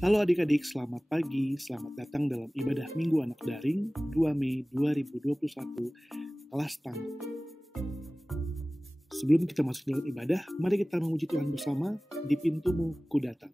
Halo adik-adik, selamat pagi. Selamat datang dalam ibadah Minggu Anak Daring 2 Mei 2021, kelas Tangguh. Sebelum kita masuk dalam ibadah, mari kita memuji Tuhan bersama. Di pintumu ku datang.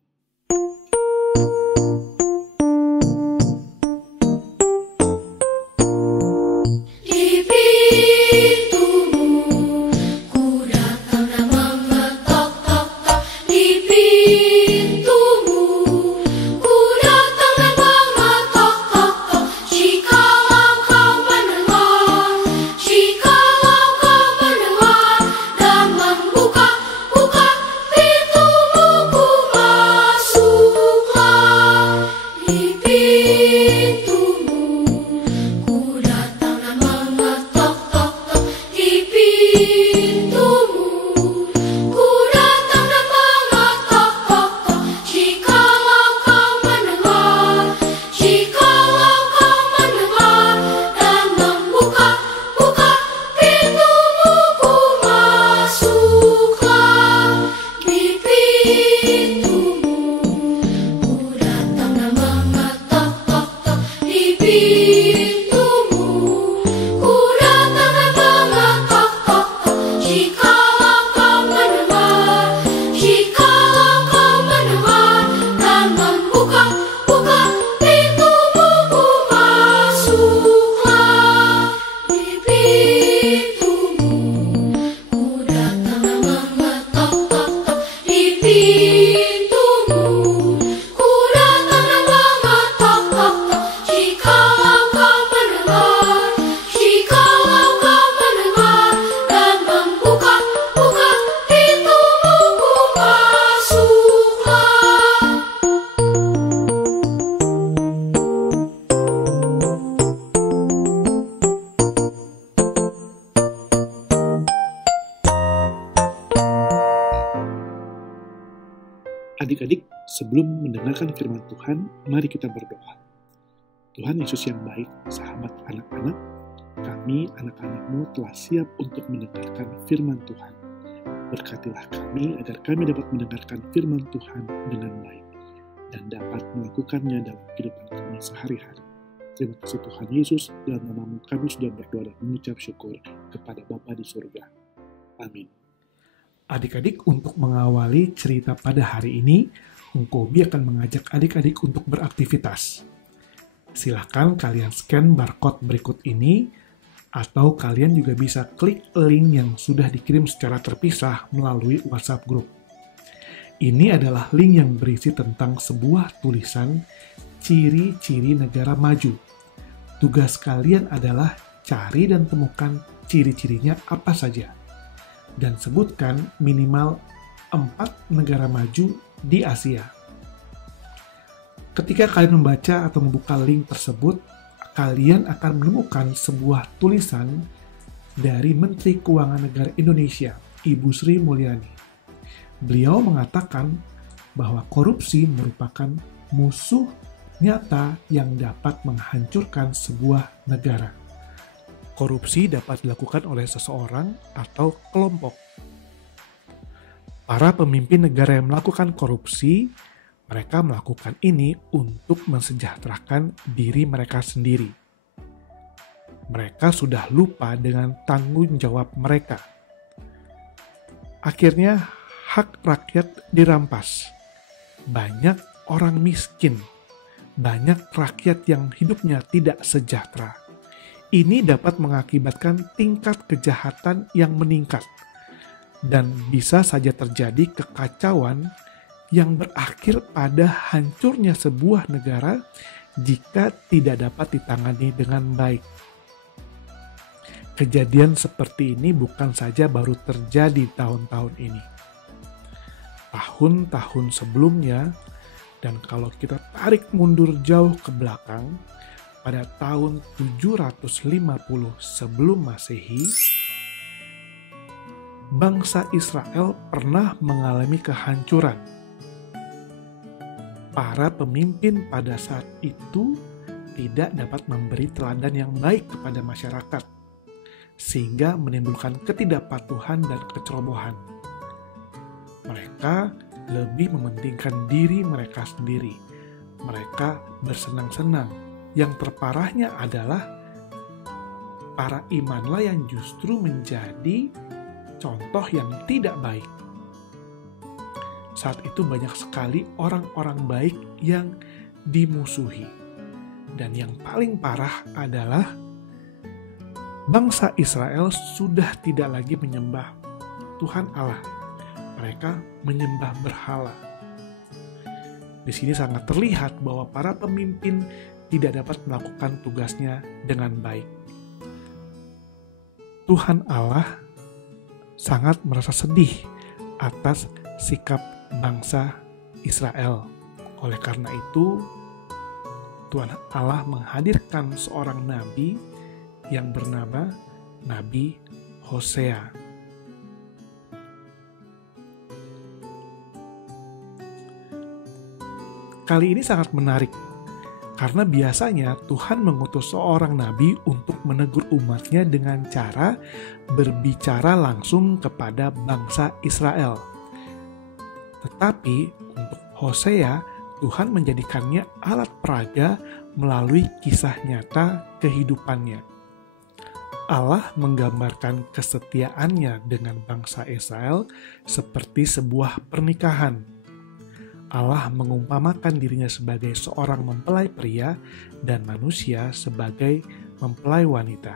Adik-adik, sebelum mendengarkan firman Tuhan, mari kita berdoa. Tuhan Yesus yang baik, sahabat anak-anak, kami anak-anak-Mu telah siap untuk mendengarkan firman Tuhan. Berkatilah kami agar kami dapat mendengarkan firman Tuhan dengan baik dan dapat melakukannya dalam kehidupan kami sehari-hari. Terima kasih Tuhan Yesus, dalam nama-Mu kami sudah berdoa dan mengucap syukur kepada Bapa di surga. Amin. Adik-adik, untuk mengawali cerita pada hari ini, Ungkobi akan mengajak adik-adik untuk beraktivitas. Silahkan kalian scan barcode berikut ini, atau kalian juga bisa klik link yang sudah dikirim secara terpisah melalui WhatsApp group. Ini adalah link yang berisi tentang sebuah tulisan ciri-ciri negara maju. Tugas kalian adalah cari dan temukan ciri-cirinya apa saja, dan sebutkan minimal 4 negara maju di Asia. Ketika kalian membaca atau membuka link tersebut, kalian akan menemukan sebuah tulisan dari Menteri Keuangan Negara Indonesia, Ibu Sri Mulyani. Beliau mengatakan bahwa korupsi merupakan musuh nyata yang dapat menghancurkan sebuah negara. Korupsi dapat dilakukan oleh seseorang atau kelompok. Para pemimpin negara yang melakukan korupsi, mereka melakukan ini untuk mensejahterakan diri mereka sendiri. Mereka sudah lupa dengan tanggung jawab mereka. Akhirnya, hak rakyat dirampas. Banyak orang miskin, banyak rakyat yang hidupnya tidak sejahtera. Ini dapat mengakibatkan tingkat kejahatan yang meningkat, dan bisa saja terjadi kekacauan yang berakhir pada hancurnya sebuah negara jika tidak dapat ditangani dengan baik. Kejadian seperti ini bukan saja baru terjadi tahun-tahun ini. Tahun-tahun sebelumnya, dan kalau kita tarik mundur jauh ke belakang, pada tahun 750 sebelum Masehi, bangsa Israel pernah mengalami kehancuran. Para pemimpin pada saat itu tidak dapat memberi teladan yang baik kepada masyarakat, sehingga menimbulkan ketidakpatuhan dan kecerobohan. Mereka lebih mementingkan diri mereka sendiri, mereka bersenang-senang. Yang terparahnya adalah para imanlah yang justru menjadi contoh yang tidak baik. Saat itu banyak sekali orang-orang baik yang dimusuhi. Dan yang paling parah adalah bangsa Israel sudah tidak lagi menyembah Tuhan Allah. Mereka menyembah berhala. Di sini sangat terlihat bahwa para pemimpin tidak dapat melakukan tugasnya dengan baik. Tuhan Allah sangat merasa sedih atas sikap bangsa Israel. Oleh karena itu, Tuhan Allah menghadirkan seorang nabi yang bernama Nabi Hosea. Kali ini sangat menarik, karena biasanya Tuhan mengutus seorang nabi untuk menegur umatnya dengan cara berbicara langsung kepada bangsa Israel. Tetapi untuk Hosea, Tuhan menjadikannya alat peraga melalui kisah nyata kehidupannya. Allah menggambarkan kesetiaannya dengan bangsa Israel seperti sebuah pernikahan. Allah mengumpamakan dirinya sebagai seorang mempelai pria dan manusia sebagai mempelai wanita.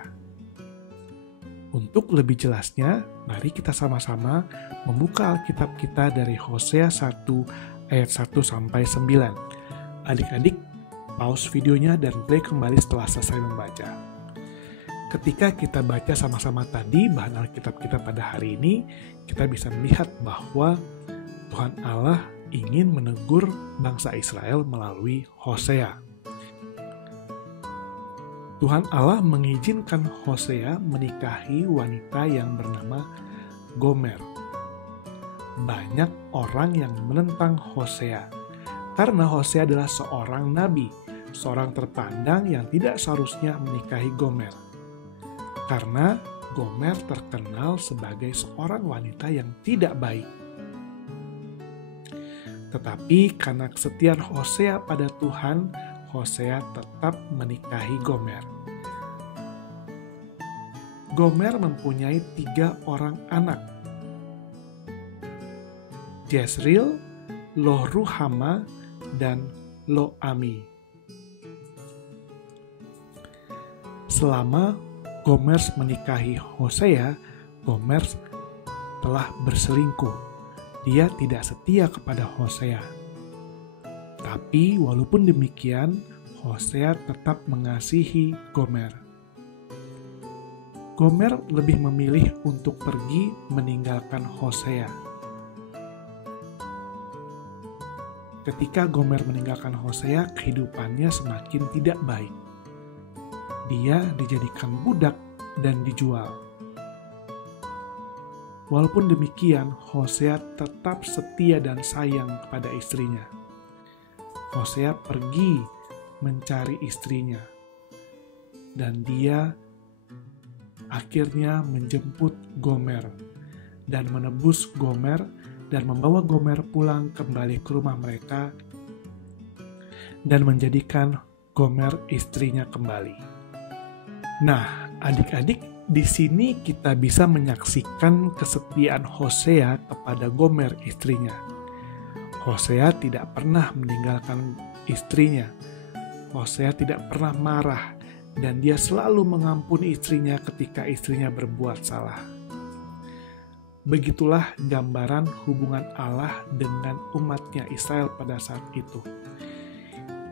Untuk lebih jelasnya, mari kita sama-sama membuka Alkitab kita dari Hosea 1 ayat 1 sampai 9. Adik-adik, pause videonya dan play kembali setelah selesai membaca. Ketika kita baca sama-sama tadi bahan Alkitab kita pada hari ini, kita bisa melihat bahwa Tuhan Allah ingin menegur bangsa Israel melalui Hosea. Tuhan Allah mengizinkan Hosea menikahi wanita yang bernama Gomer. Banyak orang yang menentang Hosea, karena Hosea adalah seorang nabi, seorang terpandang yang tidak seharusnya menikahi Gomer. Karena Gomer terkenal sebagai seorang wanita yang tidak baik. Tetapi karena kesetiaan Hosea pada Tuhan, Hosea tetap menikahi Gomer. Gomer mempunyai 3 orang anak, Jezreel, Lo-ruhama, dan Lo-ami. Selama Gomer menikahi Hosea, Gomer telah berselingkuh. Dia tidak setia kepada Hosea. Tapi walaupun demikian, Hosea tetap mengasihi Gomer. Gomer lebih memilih untuk pergi meninggalkan Hosea. Ketika Gomer meninggalkan Hosea, kehidupannya semakin tidak baik. Dia dijadikan budak dan dijual. Walaupun demikian, Hosea tetap setia dan sayang kepada istrinya. Hosea pergi mencari istrinya, dan dia akhirnya menjemput Gomer dan menebus Gomer dan membawa Gomer pulang kembali ke rumah mereka dan menjadikan Gomer istrinya kembali. Nah, adik-adik, di sini kita bisa menyaksikan kesetiaan Hosea kepada Gomer istrinya. Hosea tidak pernah meninggalkan istrinya. Hosea tidak pernah marah dan dia selalu mengampuni istrinya ketika istrinya berbuat salah. Begitulah gambaran hubungan Allah dengan umatnya Israel pada saat itu.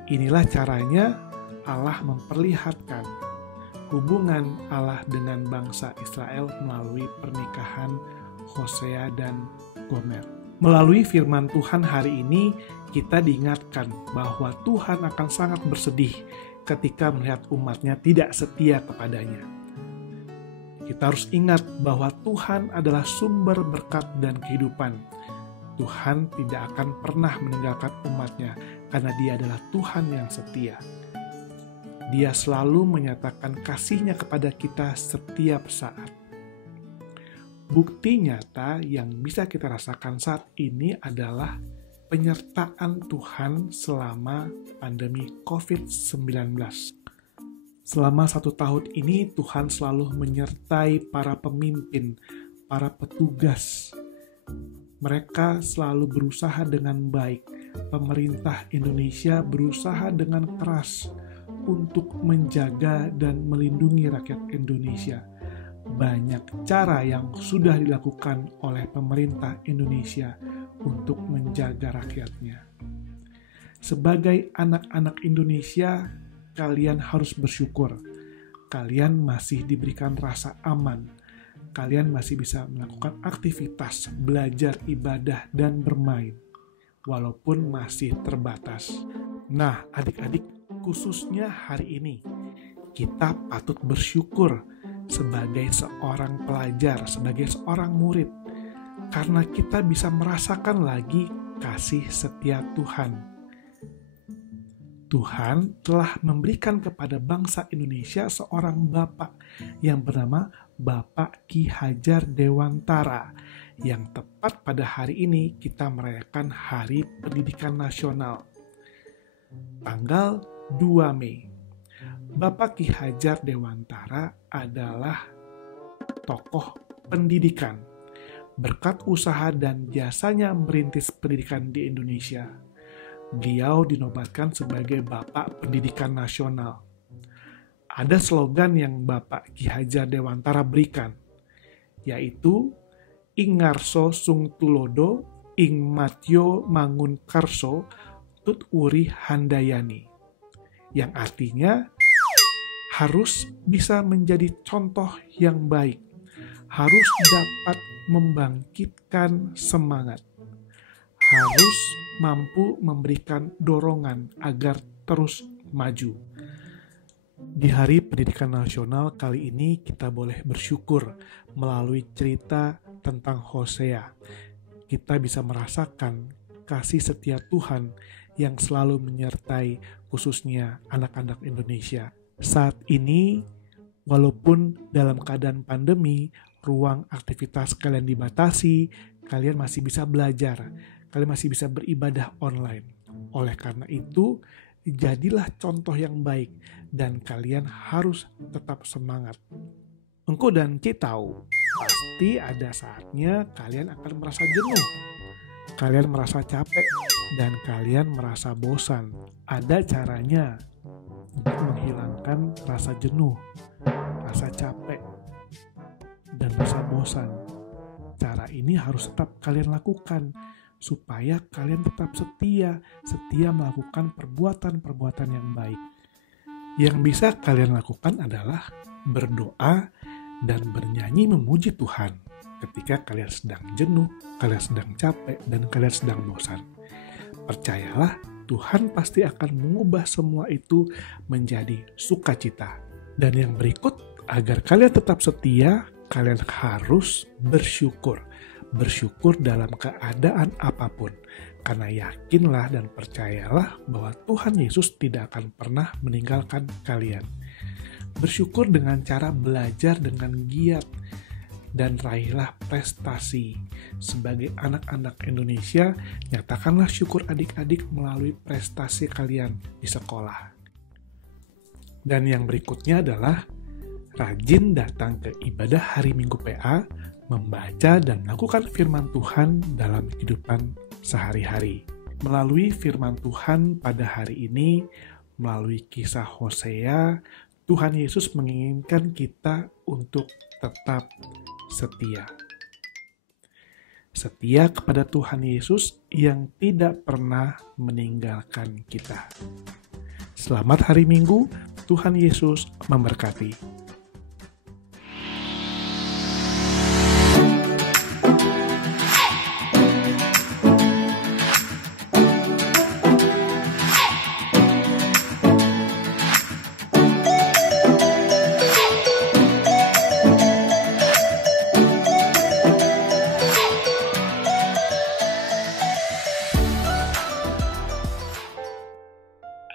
Inilah caranya Allah memperlihatkan hubungan Allah dengan bangsa Israel melalui pernikahan Hosea dan Gomer. Melalui firman Tuhan hari ini, kita diingatkan bahwa Tuhan akan sangat bersedih ketika melihat umatnya tidak setia kepadanya. Kita harus ingat bahwa Tuhan adalah sumber berkat dan kehidupan. Tuhan tidak akan pernah meninggalkan umatnya karena Dia adalah Tuhan yang setia. Dia selalu menyatakan kasih-Nya kepada kita setiap saat. Bukti nyata yang bisa kita rasakan saat ini adalah penyertaan Tuhan selama pandemi COVID-19. Selama 1 tahun ini Tuhan selalu menyertai para pemimpin, para petugas. Mereka selalu berusaha dengan baik. Pemerintah Indonesia berusaha dengan keras untuk menjaga dan melindungi rakyat Indonesia. Banyak cara yang sudah dilakukan oleh pemerintah Indonesia untuk menjaga rakyatnya. Sebagai anak-anak Indonesia, kalian harus bersyukur. Kalian masih diberikan rasa aman. Kalian masih bisa melakukan aktivitas, belajar, ibadah, dan bermain, walaupun masih terbatas. Nah, adik-adik, khususnya hari ini, kita patut bersyukur sebagai seorang pelajar, sebagai seorang murid, karena kita bisa merasakan lagi kasih setia Tuhan. Tuhan telah memberikan kepada bangsa Indonesia seorang Bapak yang bernama Bapak Ki Hajar Dewantara, yang tepat pada hari ini kita merayakan Hari Pendidikan Nasional, tanggal 2 Mei. Bapak Ki Hajar Dewantara adalah tokoh pendidikan. Berkat usaha dan jasanya merintis pendidikan di Indonesia, beliau dinobatkan sebagai Bapak Pendidikan Nasional. Ada slogan yang Bapak Ki Hajar Dewantara berikan, yaitu Ing ngarso sung tulodo, ing matyo mangun karso, tut uri handayani. Yang artinya, harus bisa menjadi contoh yang baik, harus dapat membangkitkan semangat, harus mampu memberikan dorongan agar terus maju. Di Hari Pendidikan Nasional kali ini kita boleh bersyukur melalui cerita tentang Hosea. Kita bisa merasakan kasih setia Tuhan yang selalu menyertai khususnya anak-anak Indonesia. Saat ini, walaupun dalam keadaan pandemi, ruang aktivitas kalian dibatasi, kalian masih bisa belajar, kalian masih bisa beribadah online. Oleh karena itu, jadilah contoh yang baik dan kalian harus tetap semangat. Engkau dan Ci tahu, pasti ada saatnya kalian akan merasa jenuh, kalian merasa capek, dan kalian merasa bosan. Ada caranya untuk menghilangkan rasa jenuh, rasa capek, dan rasa bosan. Cara ini harus tetap kalian lakukan supaya kalian tetap setia melakukan perbuatan-perbuatan yang baik. Yang bisa kalian lakukan adalah berdoa dan bernyanyi memuji Tuhan ketika kalian sedang jenuh, kalian sedang capek, dan kalian sedang bosan. Percayalah, Tuhan pasti akan mengubah semua itu menjadi sukacita. Dan yang berikut, agar kalian tetap setia, kalian harus bersyukur. Bersyukur dalam keadaan apapun. Karena yakinlah dan percayalah bahwa Tuhan Yesus tidak akan pernah meninggalkan kalian. Bersyukur dengan cara belajar dengan giat dan raihlah prestasi. Sebagai anak-anak Indonesia, nyatakanlah syukur adik-adik melalui prestasi kalian di sekolah. Dan yang berikutnya adalah rajin datang ke ibadah hari Minggu PA, membaca dan melakukan firman Tuhan dalam kehidupan sehari-hari. Melalui firman Tuhan pada hari ini, melalui kisah Hosea, Tuhan Yesus menginginkan kita untuk tetap setia. Setia kepada Tuhan Yesus yang tidak pernah meninggalkan kita. Selamat hari Minggu, Tuhan Yesus memberkati.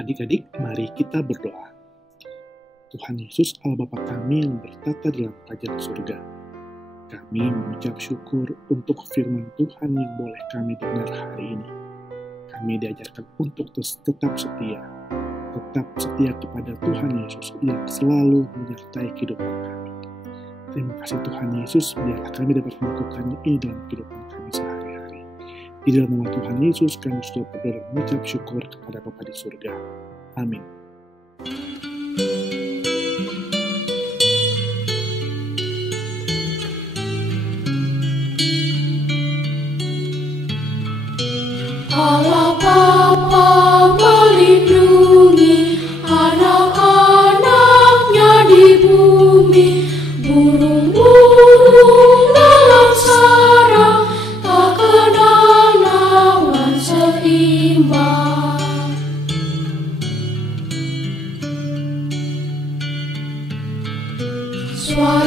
Adik-adik, mari kita berdoa. Tuhan Yesus, Allah Bapa kami yang bertata dalam kerajaan surga, kami mengucap syukur untuk firman Tuhan yang boleh kami dengar hari ini. kami diajarkan untuk tetap setia kepada Tuhan Yesus yang selalu menyertai kehidupan kami. Terima kasih Tuhan Yesus, biarlah kami dapat melakukannya ini dalam kehidupan kami sehari-hari. Di dalam nama Tuhan Yesus kami sudah berdoa dan mengucap syukur kepada Bapa di surga. Amin. Allah Bapa melindungi anak-anaknya di bumi, burung-burung dalam sarang tak kenal lawan seimbang. Suara